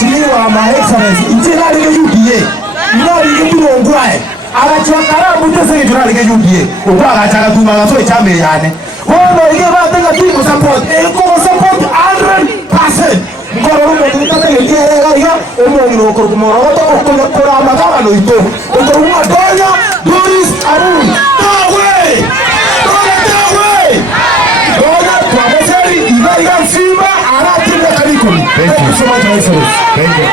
Mheshimiwa My Excellency injira lige UDA ino lige birongwae arachakara mutese gitara lige UDA ubwa achaka tuma so chame yane wono ige batenga timu support eko support 100%. Ngoro rumo nitata ngegera ya omongiro okurumoro okora amagaba no ito okurumwa donya Doris Arun tawe Thank you so much, my friend. Thank you.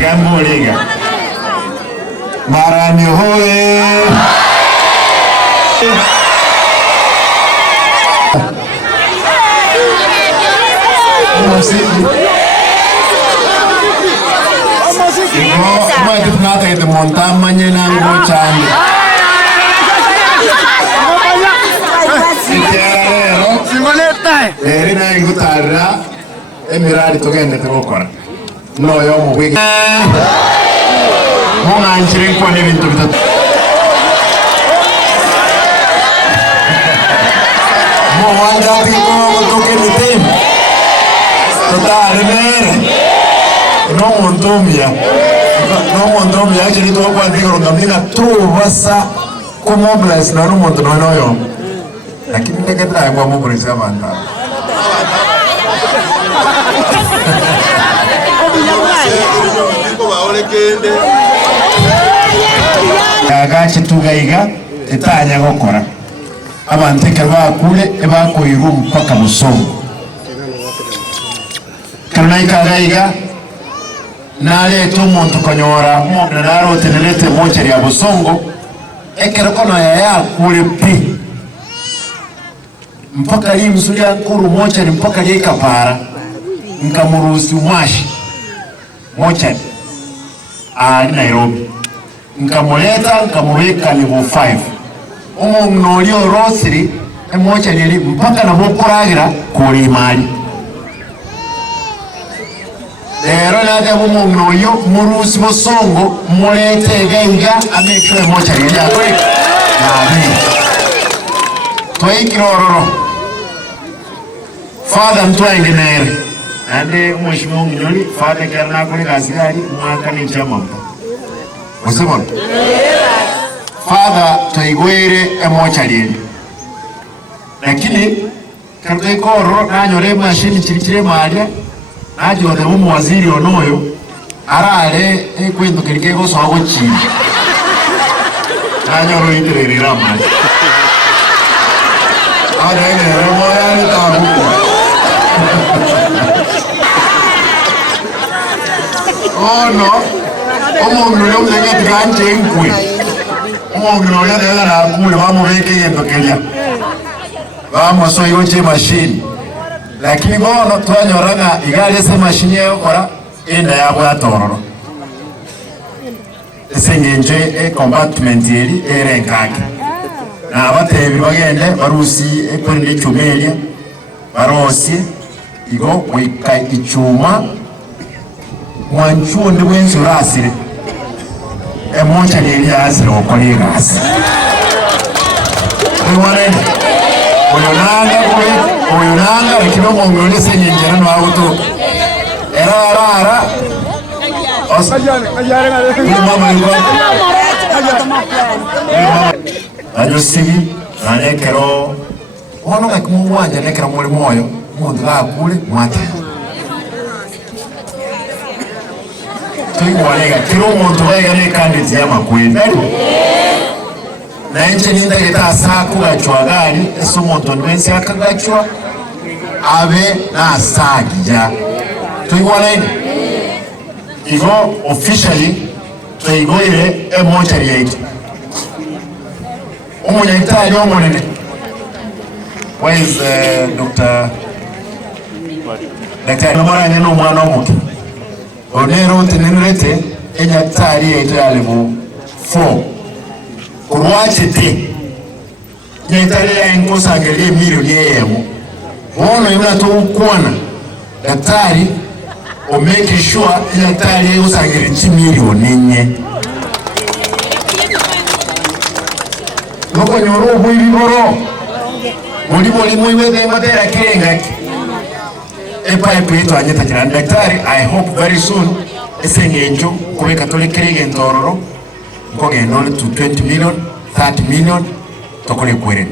Gambolinga. Marani hoye. Mau dipenata itu montamanya nanggung candi. Dari naik utara, emirari tu kan terukor. No yo mau pergi. Mau ngancirin kau ni bintu bintu. Mau wanjat itu untuk ini tim. Total bener. No montom ya jadi tu aku anti orang kami nak tu bahasa como bless na no montom no yo. Lakini kita kita yang mau berusaha mantap. Agache tugaiga etanya gukora abantu kaba kule eba ko irum paka Busongo kana ikagaiga nale tumuntu konyora mona naro tenelete mocheri ya Busongo ekero kono ya kule pi mpaka hii msulia nkuru mocheri mpaka hii kapara nkamurusi mwashi mocheri Nairobi nkamuleta nkamubika level 5 umunolio rosiri emocha lili mpaka na bokuragira kuri mali lero nade umunolio murusi Busongo mulete genga amekwe emocha lili akore nani toikirororo father mtwengenere ande mheshimiwa Munyoli father kerna kuri kasigari mwaka ni chama Usibona? Father toigwere emocha lili. Lakini karuta ikoro nanyore mashini chirikire malia najote waziri onoyo arare ekwendo kirike gosogo chini. Nanyoro itererera mali. Ene remoya ni tabuko. Oh no. Omuntu yo mwenye tikanje nkwe omuntu yo yadela na kule bamubeke yendokelya bamuso yoche machine lakini bono twanyoranga igale se machine yokora enda yabo yatororo esengenje compartment yeri erenkake na abatebi bagende barusi ekwende chumelia barosi igo wika ichuma mwanchuo ndi wenzi urasire emocha lili asire wakoli gasi uyonanga rekino mongole senye njera wa uto era ajosigi nanekero ono kakimu wanja nekero muli moyo mundu gakule mwate tuiwalega kiro muntu wega ne candidate ya makwenda na nje ninda leta saku gachwa gari eso muntu nwensi akagachwa abe na sagija tuiwalega igo officially tuigoire emocha yetu umunya itali omonene. Where is Dr. Namara neno mwana omuke onero ntenenrete enya tali yetu ya level 4 kurwache te nyetari ya inkosa angelie milioni yemo wono yuna to ukwana daktari o make sure daktari usangeli chi milioni nye noko nyoro bwiri boro boli muiweze matera kenga pipe yetu anyeta jirani daktari. I hope very soon esengenjo kube katolekere ntororo ngogendo to 20 million 30 million tokole kwere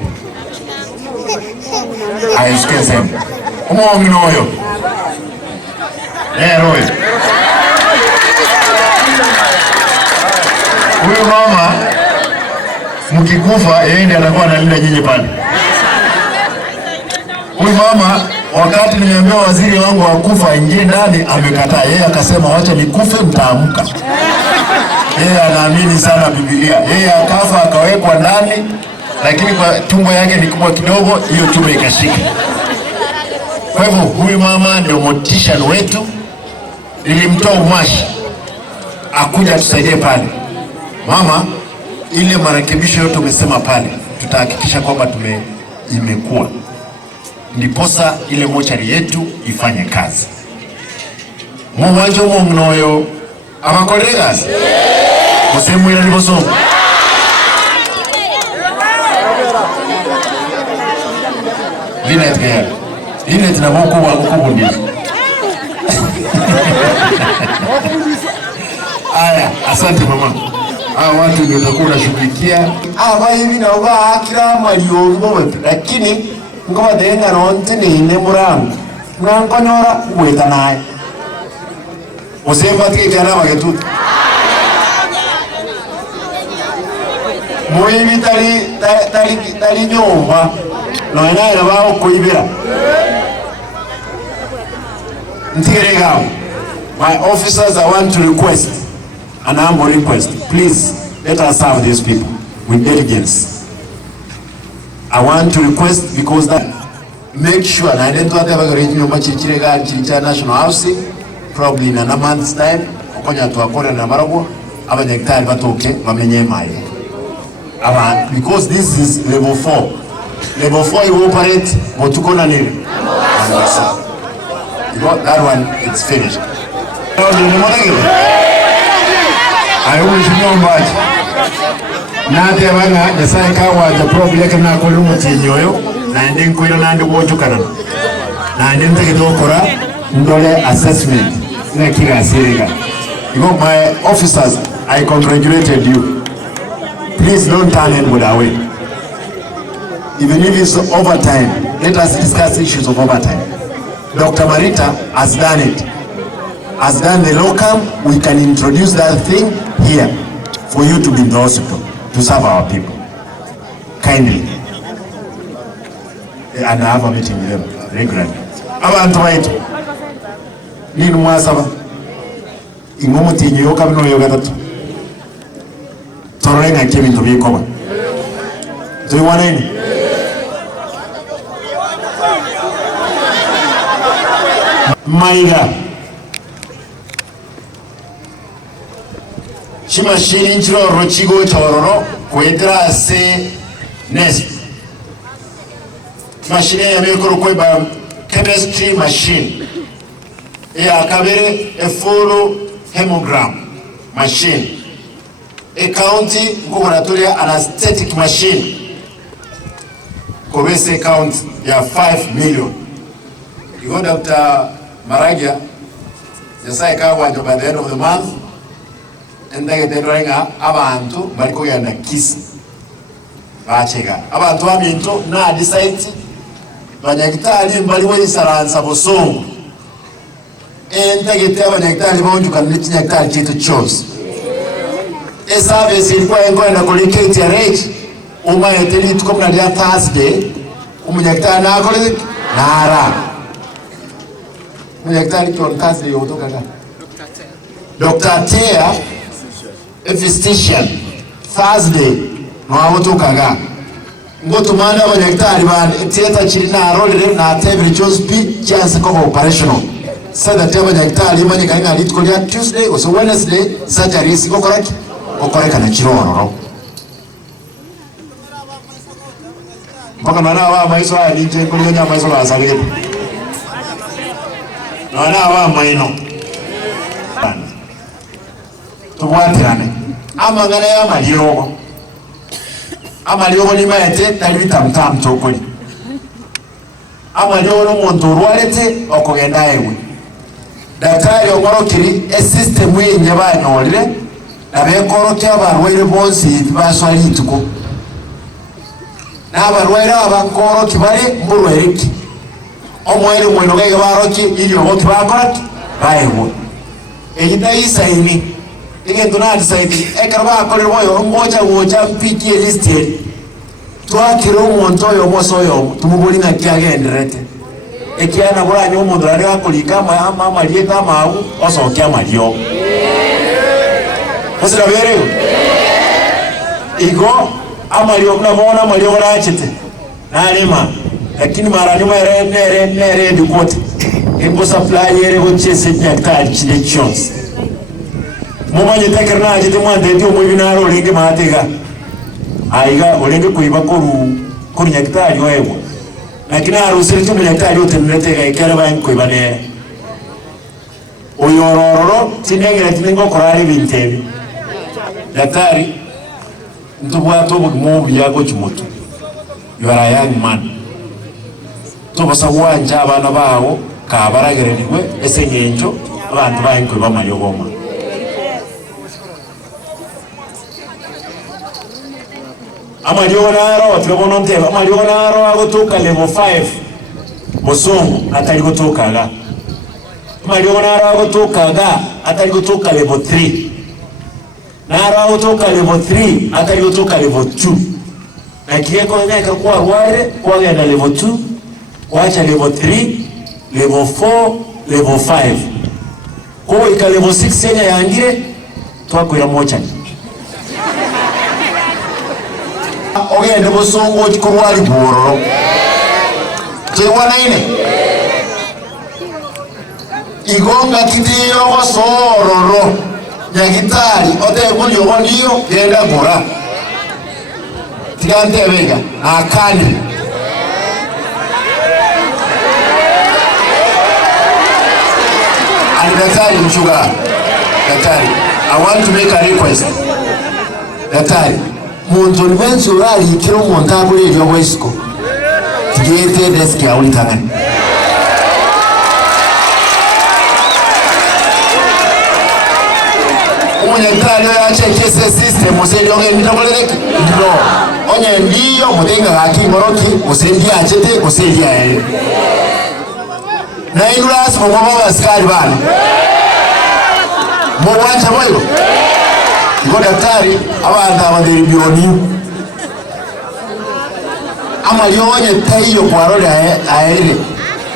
ayisikia sema umonginoyo royo huyu mama mkikufa yeye ndiye anakuwa analinda nyinyi pale. Huyu mama wakati nimeambia waziri wangu wakufa ingie ndani amekataa. Yeye akasema wacha nikufe mtaamka. Yeye anaamini sana Biblia. Yeye akafa akawekwa ndani, lakini kwa tumbo yake ni kubwa kidogo, hiyo tumbo ikashika. Kwa hivyo huyu mama ndio motisha wetu. Nilimtoa Umashi akuja tusaidie pale. Mama, ile marekebisho yote umesema pale tutahakikisha kwamba imekuwa ndiposa ile mochari yetu ifanye kazi. Mwanjo mnoyo abakolegas musemu ila liboso Linet na moko wa kukubundi. Aya, asante mama. Hawa watu ndio utakuwa unashughulikia. Hivi na uba kila malio bobe, lakini ngoma denga ronte ni murango. Murango nyora uweta naye. Usemba tike kana wagetu. Muibi tali nyomba. No ina bao kuibira. Ntirega. My officers, I want to request an humble request. Please let us serve these people with diligence. I want to request because that make sure na ndio whatever region machichirega chicha national housing probably in a month's time okonya tuakore na marago abanyaktari batoke bamenye maye aba because this is level 4. Level 4 you operate motuko na nini that one it's finished. I wish you much. Nate abanga desai kawa the problem yake na kolumu tinyoyo na ndi nkwira na ndi wojukana na ndi ntekidokora ndole assessment na kila asiriga. My officers, I congratulated you. Please don't turn anybody away. Even if it's overtime, let us discuss issues of overtime. Dr. Marita has done it. Has done the locum. We can introduce that thing here for you to be in the hospital to serve our people. Kindly. And I have a meeting with them regularly. Abantu baitu. Nini mwasaba? Ingomu tinyo yoka mino yoga tatu. Torenga kimi ntobi koba. Tui waneni? Maida. Shima shiri nchiro rochigo chororo kwedra se nest. Machine ya mekoro kweba chemistry machine. Akabere a full hemogram machine. A county laboratory anesthetic machine. Kobese count ya 5 million. You go Dr. Maragia, the psychiatrist by the end of the month, and they get drawing abantu bariko yanda kisi. Bachega. Abantu aminto na decide banyagitali mbaliwe isaransa bosongo. Entagete abanyagitali bonjuka n'ikinyagitali kitu chose. Service ilikuwa ingona kuliketi ya rate umayeteli tukomna ya Thursday umunyagitali na akole nara. Umunyagitali kwa Thursday yotoka ga. Dr. Tea a physician Thursday no abotoka ga. Ngoto manda abanyagitali bane theater chiri na role na table chose be chance ko operational. So that abanyagitali manye kanga litko ya Tuesday or so Wednesday surgery is go correct. Okoreka na chirono. mpaka naona wa maiso haya nije kulinya maiso la sabiri naona wa maino tubwatirane amangana ya maliogo ni maete tali tamtam chokoli amaliogo muntu rwalete okugenda ewe daktari okorokiri system yenye banolire nabekorokya abarwaire bonsi baswalituko n'abarwaire abankoroki bari mburwereki omwere mwino gege baroki ilio boki bakoraki baewo eyitayisaini igendo nadisaini ekaraba akorera boyo ngoja mpiki elisteri twakire omuntu oyo mosoyo tumubulinga kyagenderete ekiana buranye omuntu ari akolika mama lieta mawu osokya malio osira bereo igo amalio mnabona amalio rachete nalima lakini marani nere dukote ebo supply yere bochese daktari connections mumanye takerna ajete mwande ndio mwibinaro linge matega aiga olenge kuiba kuru daktari wewe lakini arusiri tu daktari utemletega ikara bank kuiba ne oyororo tinengera tinengo korari bintebi daktari ntubwato mu byago kimoto you are a young man tobasa wanja abana bawo kabaragererwe esengenjo abantu bayinkwe bamayogoma amalionaro tukabona nteba amalionaro agotuka level 5 bosongo atali gotuka ga amalionaro agotuka ga atali gotuka level 3 nara agotuka level 3 atali gotuka level 2 na kieko ngeka kwa rware kwa ngenda level 2 wacha level 3 level 4 level 5 kwa ika level 6 yenye yangire twakwira mocha ogende bosongo kikorwali bororo tewana ine igonga kidiyo bosororo nyagitari ote mulyo woniyo genda gura tigante bega akani daktari mchuga daktari I want to make a request daktari muntu wenzi urali ikiro muntu abule ryo wesiko tigete desk ya ulitangani daktari yache kese system usendio ngitakoleleki ndiro onye ndiyo mudenga gaki ngoroki usendia achete usendia ele na inulas mwa askari bana mwacha moyo iko daktari abanda abandiri bioni ama yonye tayo kwa role aere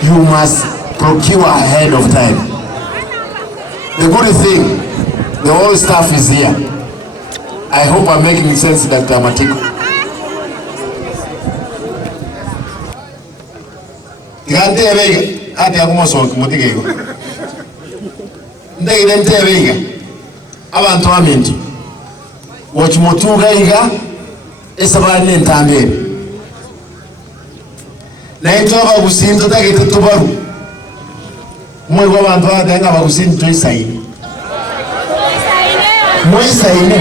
you must procure ahead of time. The good thing, the whole staff is here. I hope I'm making sense, Dr. Matiko. Gante bega ati akumo sonke mutigego ndege ntebega abantu amintu wochimotuga iga esabani nentambere naito abagusinto tagete tubaru mwe abantu badanga abagusinto isaini mwe isaini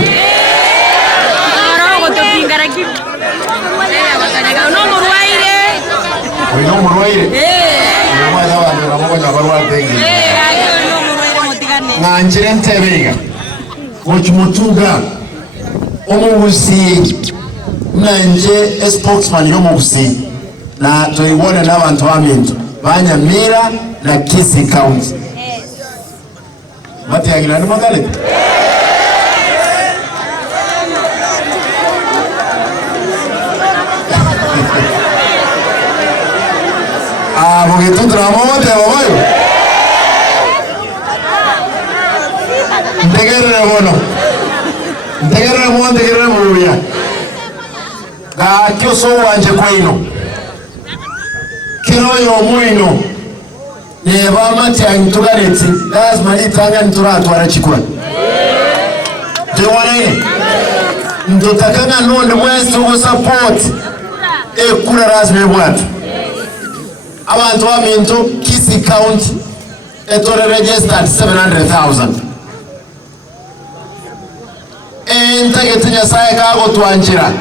no murwaire mwana wanyu namugonya barwa dengi nanjire ntebega wochimotuga omugusi nanje spokesman yomugusi na toibone n'abantu bamintu Banyamira na Kisii County batiyagira ni magale Mugitu dramote babayo ntegerere bono ntegerere muruya ga kyoso wanje kwino kino yo mwino ne bamati antugaretse lazima litanga nturatwara chikura je wanaye ndotakanga nonde mwese uko support ekura rasmi bwatu abantu baminto Kisii County etore registered 700,000 entagetinya sae kago twanjira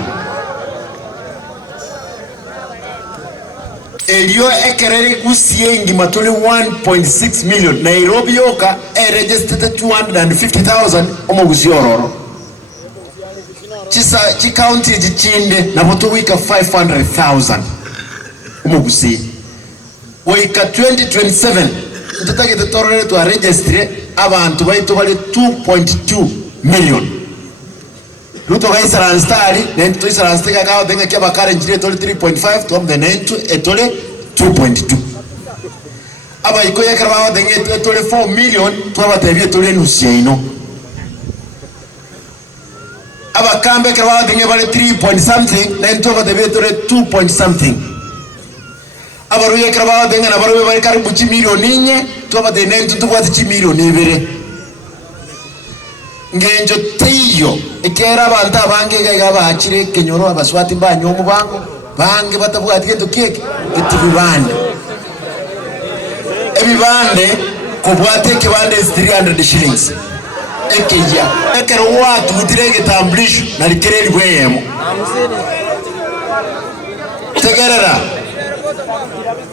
elio ekerere kusiengi matole 1.6 million Nairobi yoka registered 250,000 omugusiororo chi county jichinde na boto wika 500,000 omugusi wika 2027 tutagete torere to register abantu baito bali 2.2 million Ruto gaisa ranstari nento isa ranstega kawa denga kia bakare njire tole 3.5 tom the nento etole 2.2 aba iko ya karaba denga etole 4 million tuwa tebie tole nusieno aba kambe karaba denga bale 3 point something nento ba tebie tole 2 point something aba ruye karaba denga na baruye bale karibu chi milioni nye tuwa de nento tuwa chi milioni ibere ngenjo teyo ekera abantu abange gaiga baachire kenyoro abaswati banyo mubango bange batabwati gento keke getibibande ebibande kubwate kibande 300 shillings ekeja ekero watu mutirege tamblisho na likereri bweyemo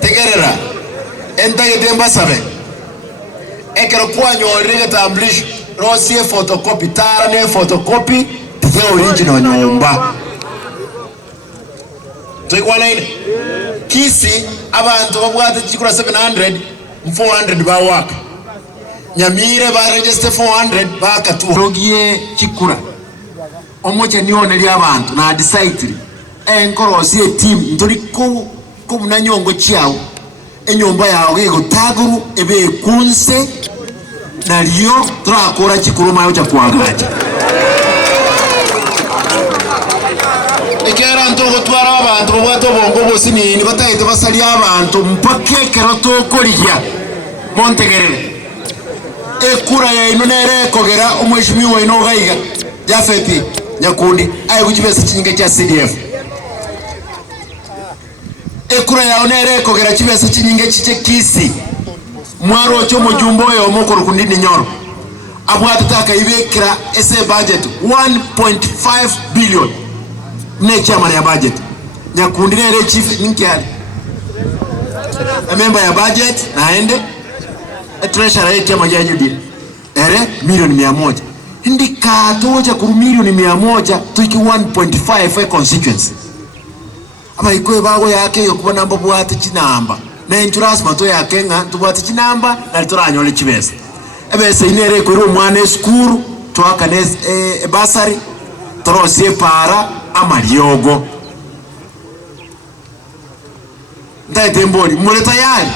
tegerera entage demba sabe ekero kwanyorege tamblisho Rosie photocopy tara ne photocopy the original nyumba toikwana ine Kisii abantu babwate chikura 700 400 ba waka Nyamire ba register 400 ba katu rogie chikura omoche nione li abantu na decide enkorosie team ntori ko munanyongo chiao enyumba yawe gego taguru ebe kunse naliyo turakora chikuruma yo chakwagaje ekera ntogo twara abantu bwato bongo bosini ni batayite basali abantu mpakekero tokoriya Montegerere ekura ya inonere kogera umweshimiwa inogaiga jafepi nyakundi ayi kuchibesa chinge cha CDF ekura ya onere kogera chibesa chinge chiche Kisii mwaro cho mujumbo yo mukuru kundini nyoro abwatu taka ibekira ese budget 1.5 billion ne chairman ya budget nyakundi nere chief ninkiali a member ya budget naende a treasurer yetu ya UDA ere milioni 100 ndika toja ku milioni 100 tuiki 1.5 constituency aba ikoe bago yake yo kubona mbo bwate chinamba na insurance mato yake nga tubwate chinamba na turanyole chibesa ebese inere ko rumwane skuru twakane basari trosie para amariogo ndaite mboni mule tayari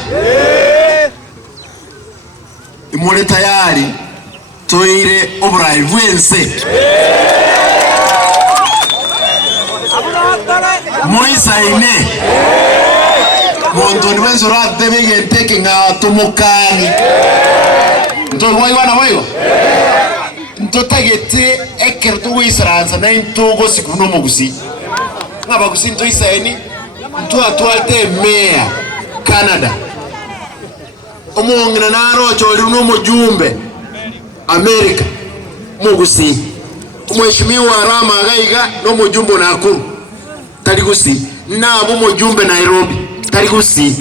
mule tayari toire obrai vwense Moisa ine Montoni wenzo rate bige teke nga tumukani Nto waiwana waiwa Nto tagete eker tuwe isaranza na intogo sikuno mogusi Ngaba gusi nto isaini Nto atualte mea Canada Omongina naro choli unomo jumbe Amerika mogusi Mweshimiwa Rama Gaiga no mujumbo Nakuru Tarigusi nabo mujumbe Nairobi Tarigusi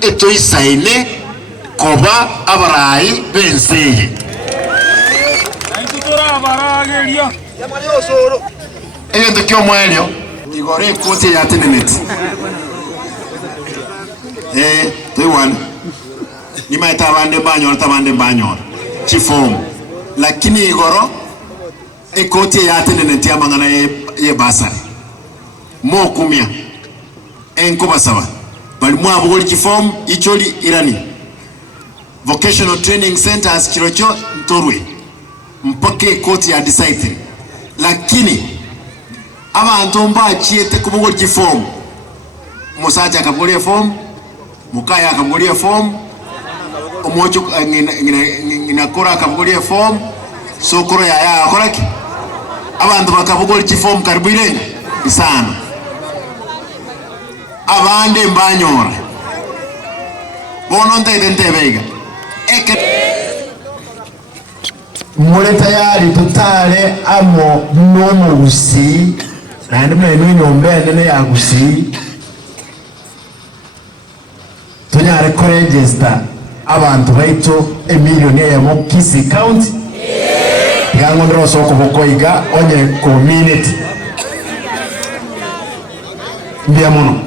eto isaine koba abarai benseye eyo ndokyo mwelyo igore kote ya tenemeti toiwana nima etabande banyor chifomu lakini igoro ekote ya tenemeti amangana ye basari mo kumia enko basaba bali mwabo goli chifomu icholi irani vocational training centers chirocho Ntorwe mpake koti ya decide lakini abantu mbachiete kubugoli chifomu musaja akabugolia form mukaya akabugolia form omocho nginakora akabugolia form sokoro ya akoraki abantu bakabugoli chifomu karibu ile sana abande mbanyora bono ntebeiga eke mure tayari tutale amo nomo gusi nandi mwe nyombe nene ya gusi tunyare ko register abantu baito emilioni ya Kisi County yango ndro soko bokoiga onye community ndiamono